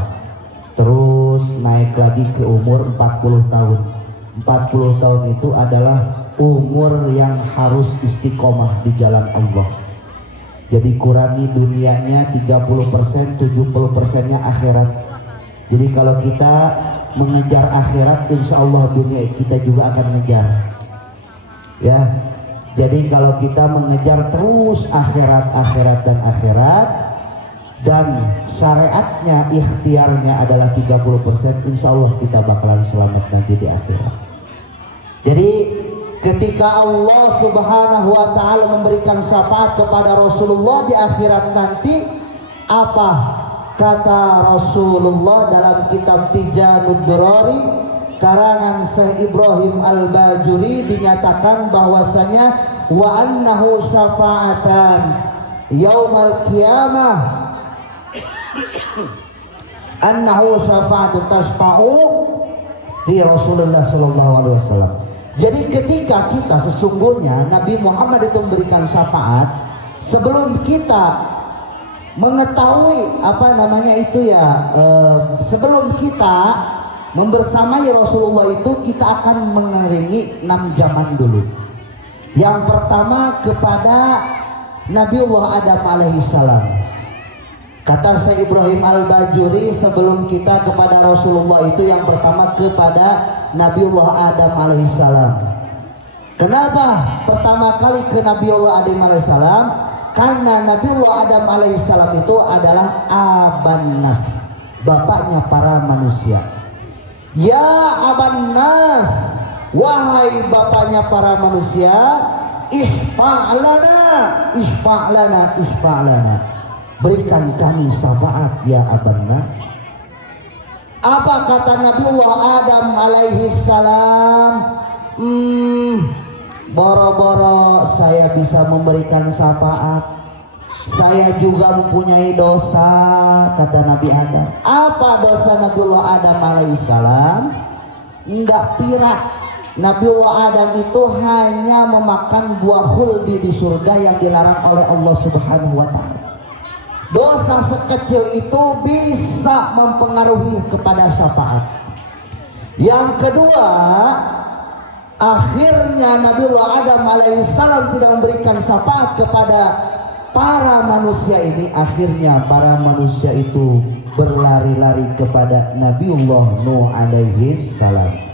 Terus naik lagi ke umur 40 tahun. 40 tahun itu adalah umur yang harus istiqomah di jalan Allah. Jadi kurangi dunianya 30%, 70%-nya akhirat. Jadi kalau kita mengejar akhirat, insya Allah dunia kita juga akan mengejar. Ya, jadi kalau kita mengejar terus akhirat dan akhirat, dan syariatnya, ikhtiarnya adalah 30%, insya Allah kita bakalan selamat nanti di akhirat. Jadi ketika Allah Subhanahu wa taala memberikan syafaat kepada Rasulullah di akhirat nanti, apa kata Rasulullah dalam kitab Tijanud Durari karangan Syekh Ibrahim Al-Bajuri, dinyatakan bahwasanya wa annahu syafa'atan yaumal qiyamah, annahu syafa'atu tasfa'u fi Rasulullah sallallahu alaihi wasallam. Jadi ketika kita sesungguhnya Nabi Muhammad itu memberikan syafaat, sebelum kita mengetahui sebelum kita membersamai Rasulullah itu, kita akan mengiringi 6 zaman dulu. Yang pertama kepada Nabiullah Adam alaihissalam. Kata Syekh Ibrahim Al-Bajuri, sebelum kita kepada Rasulullah itu yang pertama kepada Nabiullah Adam alaihissalam. Kenapa pertama kali ke Nabiullah Adam alaihissalam? Karena Nabiullah Adam alaihissalam itu adalah Aban Nas, bapaknya para manusia. Ya Aban Nas, wahai bapaknya para manusia, isfa'lana, berikan kami syafaat ya Aban Nas. Apa kata Nabiullah Adam alaihi salam? Boro-boro saya bisa memberikan syafaat, saya juga mempunyai dosa, kata Nabi Adam. Apa dosa Nabiullah Adam alaihi salam? Enggak pirak. Nabiullah Adam itu hanya memakan buah khuldi di surga yang dilarang oleh Allah Subhanahu wa taala. Dosa sekecil itu bisa mempengaruhi kepada syafaat. Yang kedua, akhirnya Nabiullah Adam alaihissalam tidak memberikan syafaat kepada para manusia ini. Akhirnya para manusia itu berlari-lari kepada Nabiullah Nuh alaihissalam.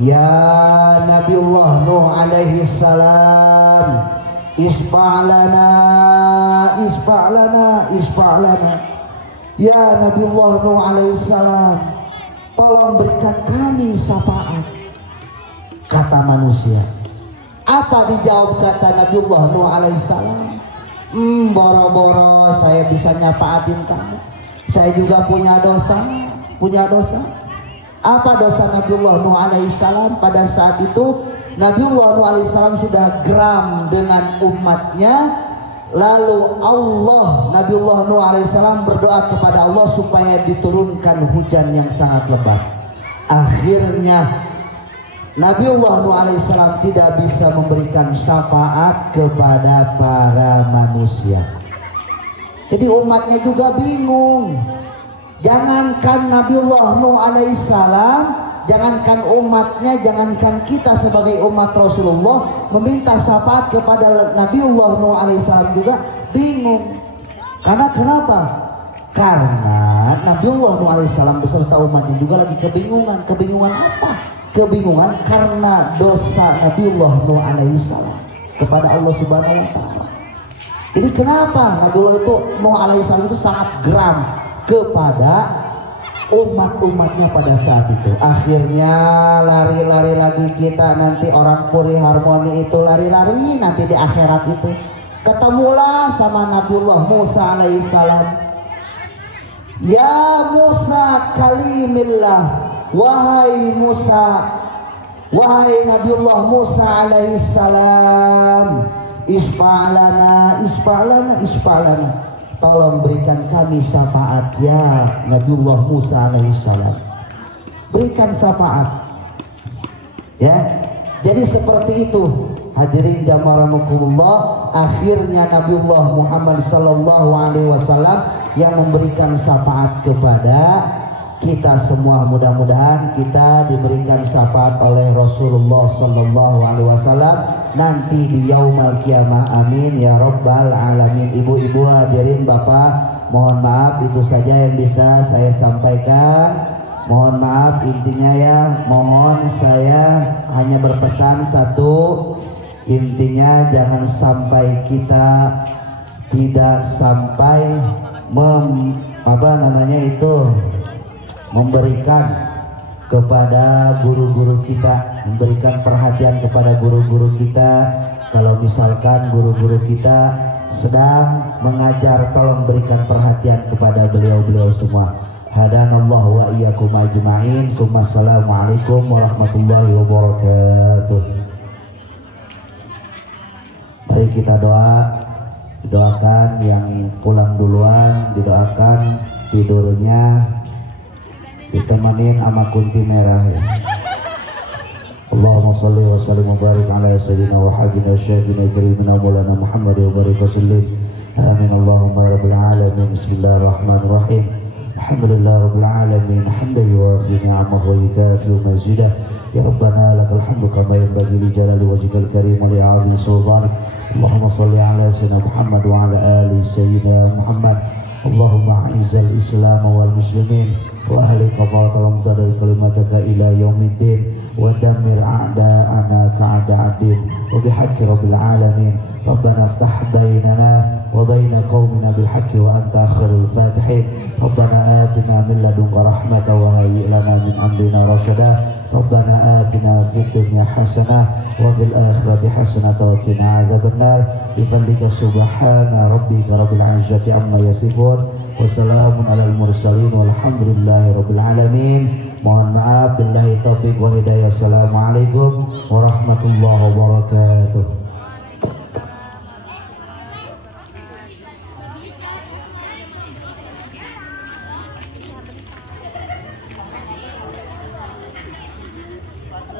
Ya Nabiullah Nuh alaihissalam, isfa'lana. Ya Nabiullah Nuh alaihissalam, tolong berikan kami syafaat. Kata manusia. Apa dijawab kata Nabiullah Nuh alaihissalam? Boro-boro saya bisa nyapaatin kamu, saya juga punya dosa. Apa dosa Nabiullah Nuh alaihissalam? Pada saat itu Nabiullah Nuh alaihissalam sudah geram dengan umatnya. Lalu Nabiullah Nuh alaihissalam berdoa kepada Allah supaya diturunkan hujan yang sangat lebat. Akhirnya Nabiullah Nuh alaihissalam tidak bisa memberikan syafaat kepada para manusia. manusia. Jadi umatnya juga bingung. Jangankan Nabiullah Nuh alaihissalam, jangankan umatnya, jangankan kita sebagai umat Rasulullah meminta syafaat kepada Nabiullah Nuh alaihissalam juga bingung. Karena kenapa? Karena Nabiullah Nuh alaihissalam beserta umatnya juga lagi kebingungan. Kebingungan apa? Kebingungan karena dosa Nabiullah Nuh alaihissalam kepada Allah Subhanahu wa taala. Jadi kenapa Nabiullah itu Nuh alaihissalam itu sangat geram kepada umat-umatnya pada saat itu. Akhirnya lari-lari lagi kita, nanti orang Puri Harmoni itu lari-lari nanti di akhirat itu. Ketemulah sama Nabiullah Musa alaihissalam. Ya Musa kalimillah, wahai Musa, wahai Nabiullah Musa alaihissalam, isfa'lana, isfa'lana, isfa'lana, tolong berikan kami syafaat ya Nabiullah Musa alaihissalam, berikan syafaat ya. Jadi seperti itu hadirin jamaah, akhirnya Nabiullah Muhammad sallallahu alaihi wasallam yang memberikan syafaat kepada kita semua. Mudah-mudahan kita diberikan syafaat oleh Rasulullah sallallahu alaihi wasallam nanti di yaumul kiamah, amin ya rabbal alamin. Ibu-ibu hadirin bapak, mohon maaf itu saja yang bisa saya sampaikan. Mohon maaf intinya ya, mohon saya hanya berpesan satu, intinya jangan sampai kita tidak sampai memberikan kepada guru-guru kita, memberikan perhatian kepada guru-guru kita. Kalau misalkan guru-guru kita sedang mengajar, tolong berikan perhatian kepada beliau-beliau semua. Hadanallahu wa iyyakum ajma'in. Assalamualaikum warahmatullahi wabarakatuh. Mari kita doakan yang pulang duluan, didoakan tidurnya ditemanin sama kunti merah ya. Allahumma salli wa sallim wa barik ala sayyidina wa habibina syafina karimina maulana Muhammad wa barik wa sallim. Amin Allahumma ya rabbil alamin. Bismillahirrahmanirrahim. Alhamdulillah rabbil alamin, hamdan yuwafi ni'amahu wa yukafi mazidah. Ya Rabbana lakal hamdu kama yanbaghi li jalali wajhikal karim wa li 'azimi sultanik. Allahumma salli ala sayyidina Muhammad wa ala ali sayyidina Muhammad. Allahumma a'izzal islam wal muslimin wa ahli kafaratal mutadari kalimataka ila yaumiddin wa damir a'da'ana ka'da'adin wa bihaqqi rabbil alamin. Rabbana aftah bainana wa baina qaumina bil haqqi wa anta khairul fatihin. Rabbana atina min ladunka rahmatan wa hayyi' lana min amrina rasyada. Rabbana atina fid dunya hasanah wa fil akhirati hasanah wa qina adzabannar. Bi fadlika subhana rabbika rabbil izzati amma yasifun wa salamun alal mursalin walhamdulillahi rabbil alamin. Mohon maaf, billahi taufiq wal hidayah. Assalamualaikum warahmatullahi wabarakatuh.